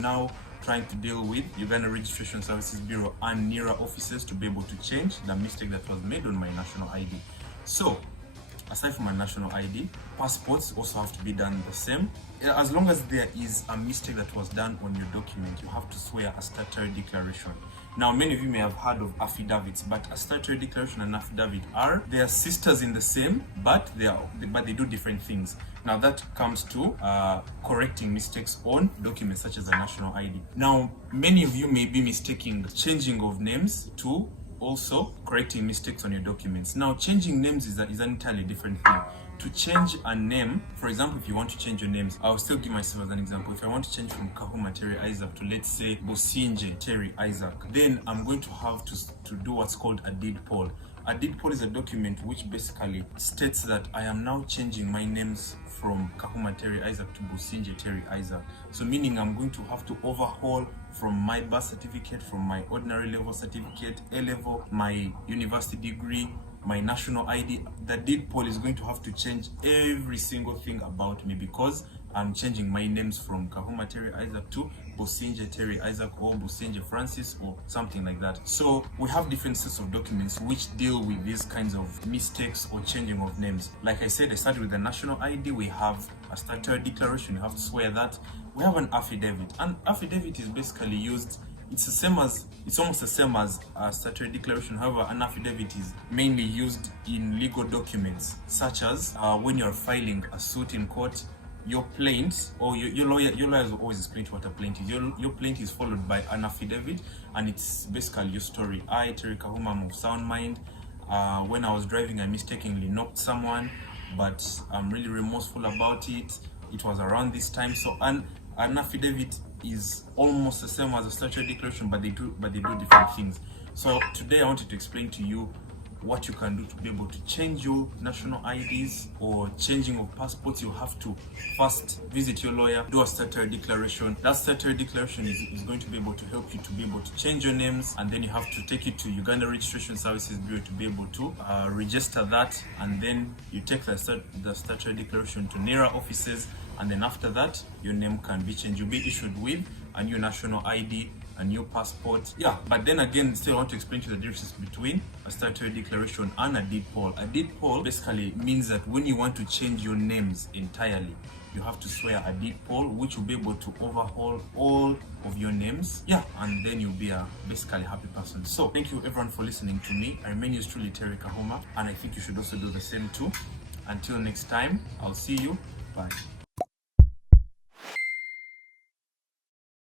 now trying to deal with Uganda Registration Services Bureau and NERA offices to be able to change the mistake that was made on my national ID. So, aside from my national ID, passports also have to be done the same. As long as there is a mistake that was done on your document, you have to swear a statutory declaration. Now, many of you may have heard of affidavits, but a statutory declaration and affidavit they are sisters in the same, but they do different things. Now, that comes to correcting mistakes on documents such as a national ID. Now, many of you may be mistaking changing of names to also correcting mistakes on your documents. Now, changing names is an entirely different thing. To change a name, for example, if you want to change your names, I'll still give myself as an example. If I want to change from Kahuma Terry Isaac to, let's say, Bosinje Terry Isaac, then I'm going to have to do what's called a deed poll. A deed poll is a document which basically states that I am now changing my names from Kahuma Terry Isaac to Bosinje Terry Isaac. So meaning I'm going to have to overhaul from my birth certificate, from my ordinary level certificate, A level, my university degree, my national ID. The deed poll is going to have to change every single thing about me because I'm changing my names from Kahuma Terry Isaac to Bosinje Terry Isaac or Bosinje Francis or something like that. So we have different sets of documents which deal with these kinds of mistakes or changing of names. Like I said, I started with the national ID. We have a statutory declaration. You have to swear that. We have an affidavit. An affidavit is basically used. It's almost the same as a statutory declaration. However, an affidavit is mainly used in legal documents, such as when you're filing a suit in court. Your plaint, or your lawyers will always explain what a plaint is. Your plaint is followed by an affidavit, and it's basically your story. I, Terry Kahuma, I'm of sound mind. When I was driving, I mistakenly knocked someone, but I'm really remorseful about it. It was around this time. So an affidavit is almost the same as a statutory declaration, but they do different things. So today I wanted to explain to you what you can do to be able to change your national IDs or changing of passports. You have to first visit your lawyer, do a statutory declaration. That statutory declaration is going to be able to help you to be able to change your names, and then you have to take it to Uganda Registration Services Bureau to be able to register that, and then you take the statutory declaration to NERA offices, and then after that your name can be changed. You'll be issued with a new national ID, a new passport. Yeah, but then again, still want to explain to you the difference between a statutory declaration and a deed poll. A deed poll basically means that when you want to change your names entirely, you have to swear a deed poll, which will be able to overhaul all of your names. Yeah, and then you'll be a basically happy person. So thank you everyone for listening to me. I remain yours truly, Terry Kahuma, and I think you should also do the same too. Until next time, I'll see you. Bye.